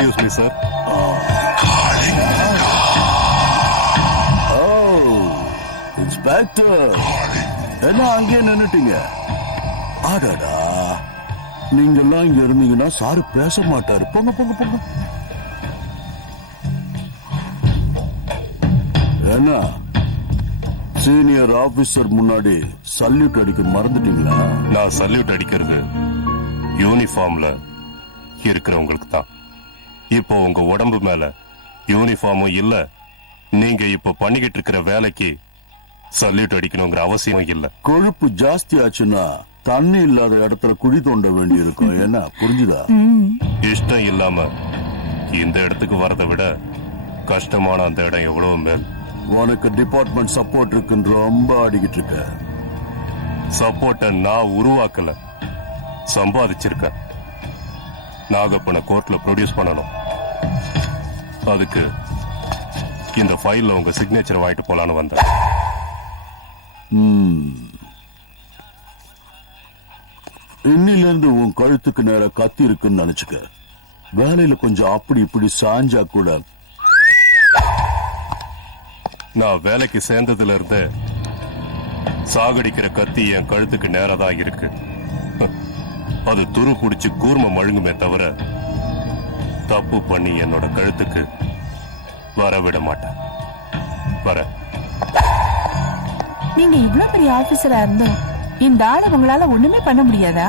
Excuse me sir. Inspector, என்ன அங்கே நின்னுட்டீங்க? ஆடாடா, நீங்கெல்லாம் இங்க இருந்தீங்கன்னா சாரு பேச மாட்டாரு. போங்க போங்க போங்க. என்ன சீனியர் ஆபீசர் முன்னாடி சல்யூட் அடிக்க மறந்துட்டீங்களா? நான் சல்யூட் அடிக்கிறது யூனிஃபார்ம்ல இருக்கிறவங்களுக்கு தான். இப்போ உங்க உடம்பு மேல யூனிஃபார்மும் இல்ல, நீங்க இப்ப பண்ணிக்கிட்டு இருக்கிற வேலைக்கு சல்யூட் அடிக்கணுங்கிற அவசியம் இல்ல. கொழுப்பு ஜாஸ்தி ஆச்சுன்னா தண்ணி இல்லாத இடத்துல குழி தோண்ட வேண்டி இருக்கும். என்ன புரிஞ்சுதா? இஷ்டம் இல்லாம இந்த இடத்துக்கு வரதை விட கஷ்டமான அந்த இடம் எவ்வளவு மேல். உனக்கு டிபார்ட்மெண்ட் சப்போர்ட் இருக்குன்னு ரொம்ப ஆடிக்கிட்டு இருக்க. சப்போர்ட்ட நான் உருவாக்கல, சம்பாதிச்சிருக்கேன். நாகப்பனை கோர்ட்ல ப்ரொடியூஸ் பண்ணணும். அதுக்கு இந்த ஃபைல்ல உங்க சிக்னேச்சர் வாங்கிட்டு போலான்னு வந்தேன். இன்னில இருந்து உன் கழுத்துக்கு நேர கத்தி இருக்குன்னு நினைச்சுக்க. வேலையில கொஞ்சம் அப்படி இப்படி சாஞ்சா கூட. நான் வேலைக்கு சேர்ந்ததுல இருந்து சாகடிக்கிற கத்தி என் கழுத்துக்கு நேரதான் இருக்கு. அது துரு புடிச்சு கூர்ம மழுங்குமே தவிர தப்பு பண்ணி என்னோட கழுத்துக்கு வரவிட மாட்டேன். வர நீங்க இவ்வளவு பெரிய ஆபீசரா இருந்தோம் இந்த ஆளை உங்களால ஒண்ணுமே பண்ண முடியாதா?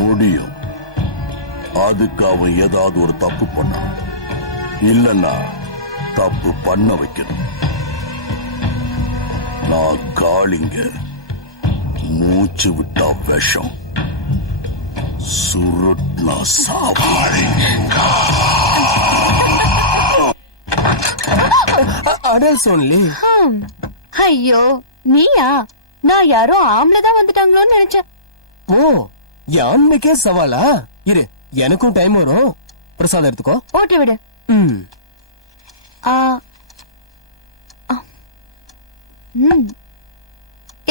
முடியும். அதுக்கு அவன் ஏதாவது ஒரு தப்பு பண்ணான், இல்லன்னா தப்பு பண்ண வைக்கணும். நான் காளிங்க, மூச்சு விட்டா விஷம், சுருட்னா சாவாளிங்க. Adults only. ஐயோ நீயா? நான் யாரோ ஆம்பளைதான் வந்துட்டாங்களோன்னு நினைச்சேன். ஓ, யான்மைக்கே சவாலா? இரு, எனக்கும் டைம் வரும். பிரசாதம் எடுத்துக்கோ. ஓட்டு விடு.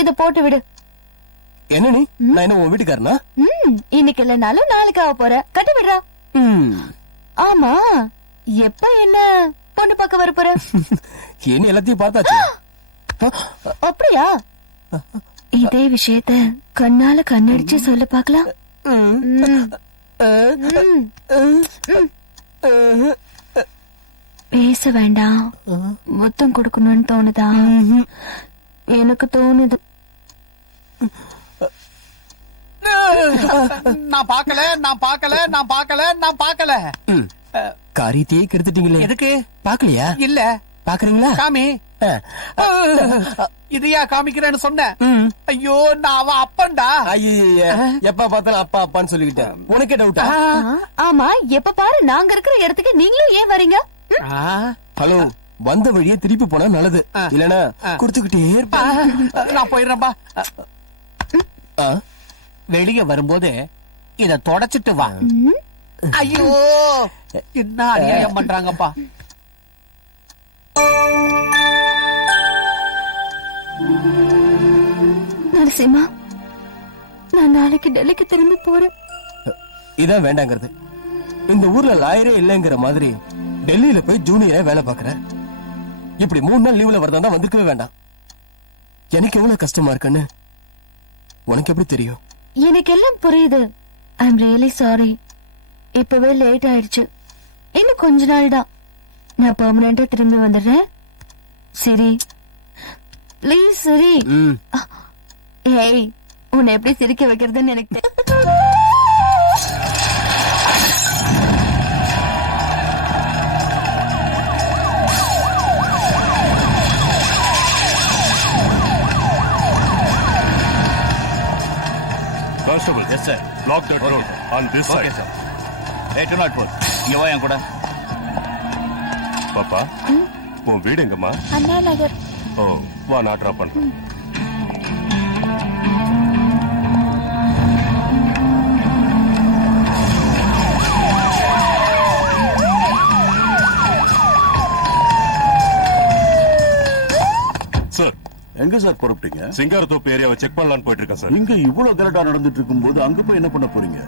இத போட்டு விடு. என்ன நீ? நான் என்ன உன் வீட்டுக்காரனா? இன்னைக்கு இல்லனாலும் நாளைக்கு ஆக போற. கட்டி விடுறா. ஆமா, எப்ப என்ன பொண்ணு பார்க்க வர போற? என்ன எல்லாத்தையும் பார்த்தாச்சு. அப்படியா? இதே விஷயத்த கண்ணால கண்ணடிச்சு சொல்ல பாக்கலாம். பேச வேண்டாம், முத்தம் கொடுக்கணும்னு தோணுதா? எனக்கு தோணுது. நான் பாக்கல, நான் பாக்கல, நான் பாக்கல, நான் பாக்கல. காரியத்தையே கெடுத்துட்டீங்களே. எதுக்கு பாக்கலையா? இல்ல. பாக்குறீங்களா? காமி. இதையா காமிக்கிறேன்னு சொன்ன? ஐயோ, நான் அவன் அப்பன்டா. ஐய, எப்ப பார்த்தாலும் அப்பா அப்பான்னு சொல்லிக்கிட்டேன். உனக்கே டவுட்டா? ஆமா, எப்ப பாரு நாங்க இருக்கிற இடத்துக்கு நீங்களும் ஏன் வரீங்க? ஹலோ, வந்த வழியே திருப்பி போனா நல்லது. இல்லனா குடுத்துக்கிட்டே இருப்பா. நான் போயிடுறேன்பா. வெளிய வரும்போது இத தொடச்சிட்டு வா. ஐயோ, என்ன அநியாயம் பண்றாங்கப்பா. நரசிம்மா, நான் நாளைக்கு டெல்லிக்கு திரும்பி போறேன். இதான் வேண்டாங்கிறது. இந்த ஊர்ல லாயரே இல்லைங்கிற மாதிரி டெல்லியில போய் ஜூனியரா வேலை பாக்குற. இப்படி 3 நாள் லீவ்ல வரதா வந்திருக்கவே வேண்டாம். எனக்கு எவ்வளவு கஷ்டமா இருக்குன்னு உனக்கு எப்படி தெரியும்? எனக்கு எல்லாம் புரியுது. I am really sorry. இப்பவே லேட் ஆயிடுச்சு. இன்னும் கொஞ்ச நாள் தான். நான் பெர்மனண்டா திரும்பி வந்துடுறேன். சரி ப்ளீஸ். சரி. ஹேய், உன்னை எப்படி சிரிக்க வைக்கிறதுன்னு எனக்கு Constable, yes sir. Block that road on this side. Okay sir. Hey, 204. இங்க வா என் கூட. பாப்பா, உன் வீடு எங்கம்மா? அண்ணா நகர். ஓ, வா, நான் ட்ராப் பண்றேன். சார், எங்க சார் புறப்பட்டீங்க? சிங்காரத்தோப்பு ஏரியாவை செக் பண்ணலான்னு போயிட்டு இருக்கேன் சார். இங்க இவ்வளவு கரெக்டா நடந்துட்டு இருக்கும்போது அங்க போய் என்ன பண்ண போறீங்க?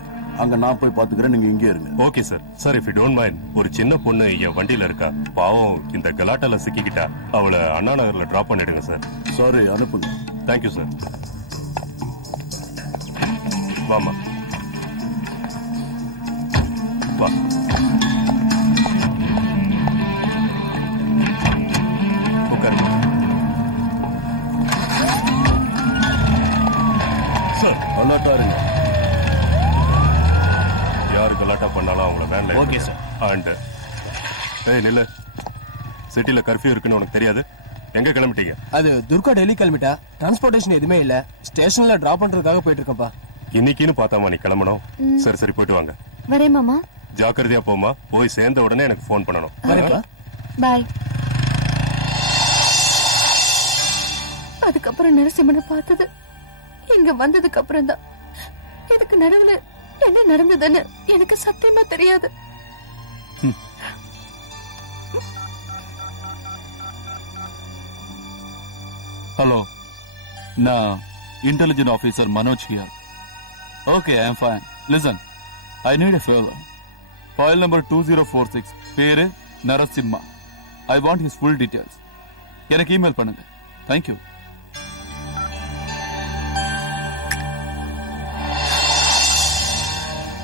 அங்க நான் போய் பாத்துக்கிறேன், நீங்க இங்கே இருங்க. Okay sir. Sir if you don't mind, ஒரு சின்ன பொண்ணு என் வண்டியில இருக்கா. பாவம் இந்த கலாட்டால சிக்கிக்கிட்டா. அவளை அண்ணா நகர்ல டிராப் பண்ணிடுங்க சார். சாரி, அனுப்புங்க. Thank you sir. வாமா வா. உட்காருங்க சார். அலர்ட்டா இருங்க. யாரு கலாட்டா பண்ணாலும் அவங்கள வேன்ல. Okay sir. அண்ட் ஏய் நில்ல. சிட்டில கர்ஃபியூ இருக்குன்னு உனக்கு தெரியாது? எங்க கிளம்பிட்டீங்க? அது துர்கா டெல்லி கிளம்பிட்டா. டிரான்ஸ்போர்டேஷன் எதுவுமே இல்ல. ஸ்டேஷன்ல டிராப் பண்றதுக்காக போயிட்டு இருக்கேன்ப்பா. இன்னைக்குன்னு பார்த்தாமா நீ கிளம்பணும். சரி சரி போயிட்டு வாங்க. வரேன் மாமா. ஜாக்கிரதையா போமா. போய் சேர்ந்த உடனே எனக்கு ஃபோன் பண்ணணும். வரேன்ப்பா. பாய். அதுக்கப்புறம் நரசிம்மனை பார்த்தது இங்க வந்ததுக்கு அப்புறம் தான். இதுக்கு நடுவுல என்ன நடந்ததுன்னு எனக்கு சத்தியமா தெரியாது. Hello. Nah, intelligent officer Manoj here. Okay, I am fine. Listen, I need a favor. File number 2046. பேரு Narasimha. I want his full details. எனக்கு இமெயில் பண்ணுங்க. Thank you.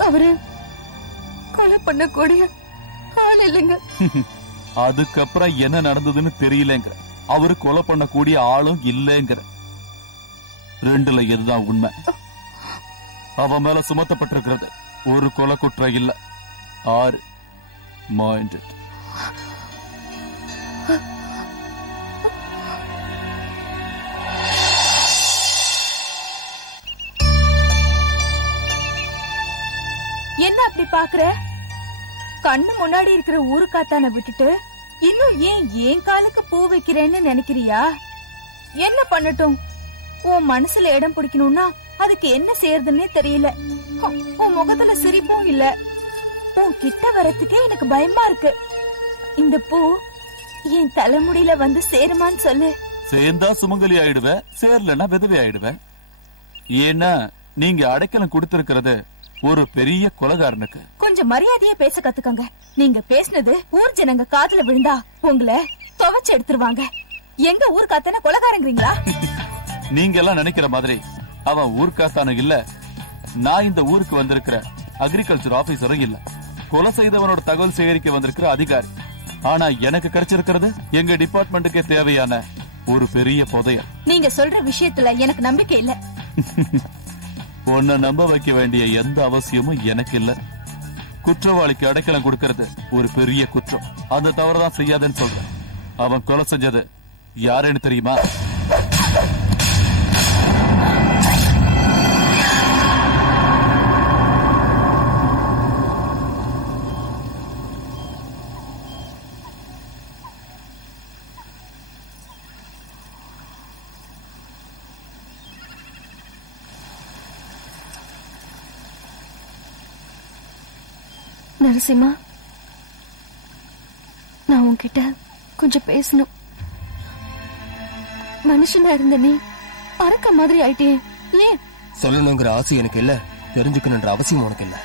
அவரு கொலை பண்ணக்கூடிய ஆள் இல்லைங்க. அதுக்கப்புறம் என்ன நடந்ததுன்னு தெரியலங்கிற. அவரு கொலை பண்ணக்கூடிய ஆளும் இல்லைங்கிற. ரெண்டுல எதுதான் உண்மை? அவன் மேல சுமத்தப்பட்டிருக்கிறது ஒரு கொலை குற்றம் இல்ல, 6 மைண்டட். என்ன அப்படி பாக்குற? கண்ணு முன்னாடி இருக்கிற ஊரு காத்தான விட்டுட்டு இன்னும் ஏன் காலுக்கு பூ வைக்கிறேன்னு நினைக்கிறியா? என்ன பண்ணட்டும்? உன் மனசுல இடம் பிடிக்கணும்னா அதுக்கு என்ன செய்யறதுன்னே தெரியல. உன் முகத்துல சிரிப்பும் இல்ல. உன் கிட்ட வரத்துக்கே எனக்கு பயமா இருக்கு. இந்த பூ என் தலைமுடியில வந்து சேருமான்னு சொல்லு. சேர்ந்தா சுமங்கலி ஆயிடுவேன், சேரலன்னா விதவை ஆயிடுவேன். ஏன்னா நீங்க அடைக்கலம் கொடுத்திருக்கிறது ஒரு பெரிய கொலைகாரனுக்கு. கொஞ்சம் மரியாதையா பேச கத்துக்கங்க. நீங்க பேசினது ஊர் ஜனங்க காதுல விழுந்தா உங்களை துவைச்சு எடுத்துருவாங்க. எங்க ஊர் காத்தான கொலைகாரங்கிறீங்களா? நீங்க எல்லாம் நினைக்கிற மாதிரி அவன் ஊர்க்காத்தானு இல்ல. நான் இந்த ஊருக்கு வந்திருக்கிற அக்ரிகல்ச்சர் ஆபீசரும் இல்ல. கொலை செய்தவனோட தகவல் சேகரிக்க வந்திருக்கிற அதிகாரி. ஆனா எனக்கு கிடைச்சிருக்கிறது எங்க டிபார்ட்மெண்ட்டுக்கே தேவையான ஒரு பெரிய புதையல். நீங்க சொல்ற விஷயத்துல எனக்கு நம்பிக்கை இல்ல. உன்னை நம்ப வைக்க வேண்டிய எந்த அவசியமும் எனக்கு இல்ல. குற்றவாளிக்கு அடைக்கலம் கொடுக்கறது ஒரு பெரிய குற்றம். அந்த தவறுதான் செய்யாதுன்னு சொல்றேன். அவன் கொலை செஞ்சது யாருன்னு தெரியுமா? நரசிம்மா, நான் உன்கிட்ட கொஞ்சம் பேசணும். மனுஷனா இருந்த நீ அரக்க மாதிரி ஆயிட்டே. ஏன்? சொல்லணுங்கிற ஆசை எனக்கு இல்ல, தெரிஞ்சுக்கணுன்ற அவசியம் உனக்கு இல்ல.